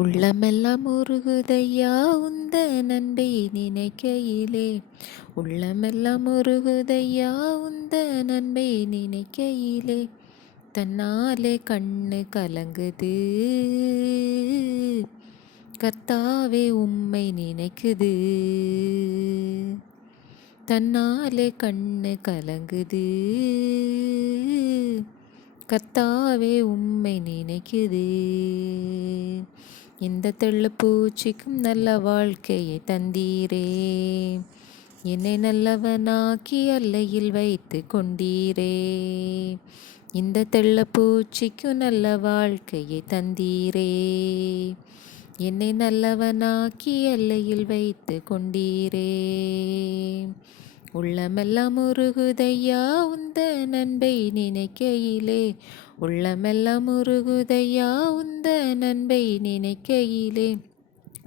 உள்ளமெல்லாம் உருகுதையா உந்த நன்பை நினைக்கையிலே. உள்ளமெல்லாம் உருகுதையா உந்த நன்பை நினைக்கையிலே. தன்னாலே கண்ணு கலங்குது கர்த்தாவே உம்மை நினைக்குது. தன்னாலே கண்ணு கலங்குது கர்த்தாவே உம்மை நினைக்குது. இந்த தெள்ளுப்பூச்சிக்கும் நல்ல வாழ்க்கையை தந்தீரே. என்னை நல்லவனாக்கி அல்லையில் வைத்து கொண்டீரே. இந்த தெள்ளுப்பூச்சிக்கும் நல்ல வாழ்க்கையை தந்தீரே. என்னை நல்லவனாக்கி அல்லையில் வைத்து கொண்டீரே. உள்ளமெல்லாம் உருகுதையா உந்த நன்பை நினைக்கையிலே. உள்ளமெல்லாம் உருகுதையா உந்த நன்பை நினைக்கையிலே.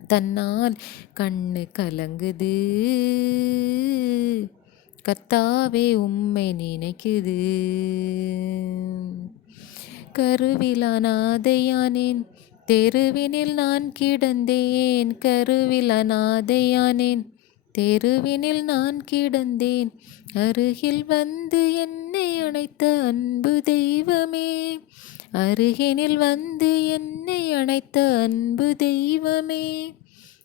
தன்னால் கண்ணு கலங்குது கர்த்தாவே உம்மை நினைக்குது. கருவிலானாதையானேன் தெருவினில் நான் கிடந்தேன். கருவிலானாதையானேன் தெருவினில் நான் கிடந்தேன். அருகில் வந்து என்னை அணைத்த அன்பு தெய்வமே. அருகினில் வந்து என்னை அணைத்த அன்பு தெய்வமே.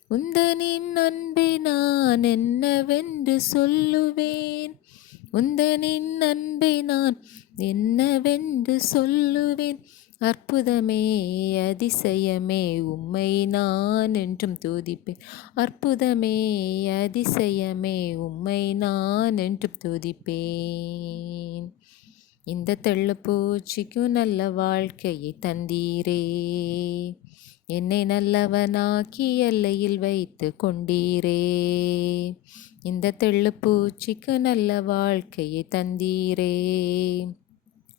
உந்தனின் அன்பை நான் என்னவென்று சொல்லுவேன். உந்தனின் அன்பை நான் என்னவென்று சொல்லுவேன். அற்புதமே அதிசயமே உம்மை நான் என்றும் துதிப்பேன். அற்புதமே அதிசயமே உம்மை நான் என்றும் துதிப்பேன். இந்த தெள்ளுப்பூச்சிக்கும் நல்ல வாழ்க்கையை தந்தீரே. என்னை நல்லவனாக்கி எல்லையில் வைத்து கொண்டீரே. இந்த தெள்ளுப்பூச்சிக்கு நல்ல வாழ்க்கையை தந்தீரே.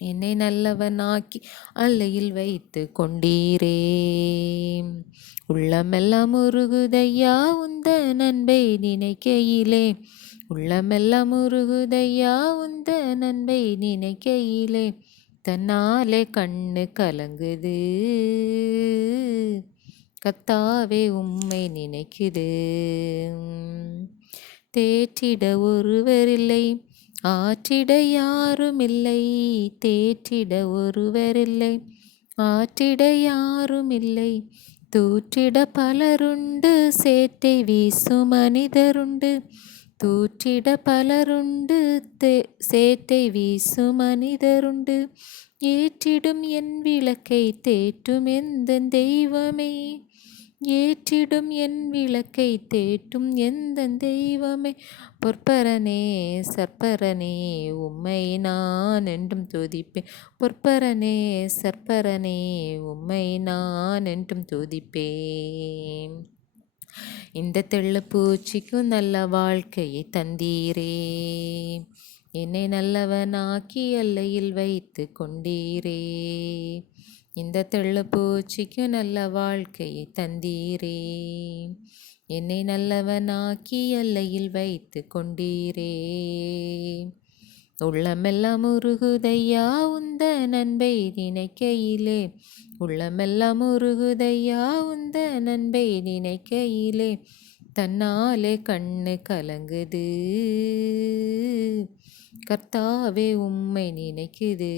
என்னை நல்லவனாக்கி அல்லையில் வைத்து கொண்டீரே. உள்ளமெல்லாம் உருகுதையா உந்த நன்பை நினைக்கையிலே. உள்ளமெல்லாம் உருகுதையா உந்த நன்பை நினைக்கையிலே. தன்னாலே கண்ணு கலங்குது கர்த்தாவே உம்மை நினைக்குது. தேற்றிட ஒருவரில்லை ஆற்றிட யாருமில்லை. தேற்றிட ஒருவரில்லை ஆற்றிட யாருமில்லை. தூற்றிட பலருண்டு சேற்றை வீசும் மனிதருண்டு. தூற்றிட பலருண்டு சேற்றை வீசும் மனிதருண்டு. ஏற்றிடும் என் விளக்கை தேற்றும் எந்த தெய்வமே. ஏற்றிடும் என் விளக்கை தேற்றும் எந்த தெய்வமே. பொற்பரனே சற்பரனே உம்மை நான் என்றும் துதிப்பேன். பொற்பரனே சற்பரனே உம்மை நான் என்றும் துதிப்பேன். இந்த தெள்ளுப்பூச்சிக்கும் நல்ல வாழ்க்கையை தந்தீரே. என்னை நல்லவனாக்கி எல்லையில் வைத்து கொண்டீரே. இந்த தெள்ளுப்பூச்சிக்கும் நல்ல வாழ்க்கையை தந்தீரே. என்னை நல்லவனாக்கி எல்லையில் வைத்து கொண்டீரே. உள்ளமெல்லாம் உருகுதையா உந்த நன்பை நினைக்கையிலே. உள்ளமெல்லாம் உருகுதையா உந்த நன்பை நினைக்கையிலே. தன்னாலே கண்ணு கலங்குது கர்த்தாவே உம்மை நினைக்குது.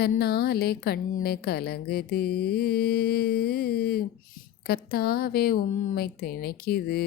தன்னாலே கண்ணு கலங்குது கர்த்தாவே உம்மை நினைக்குது.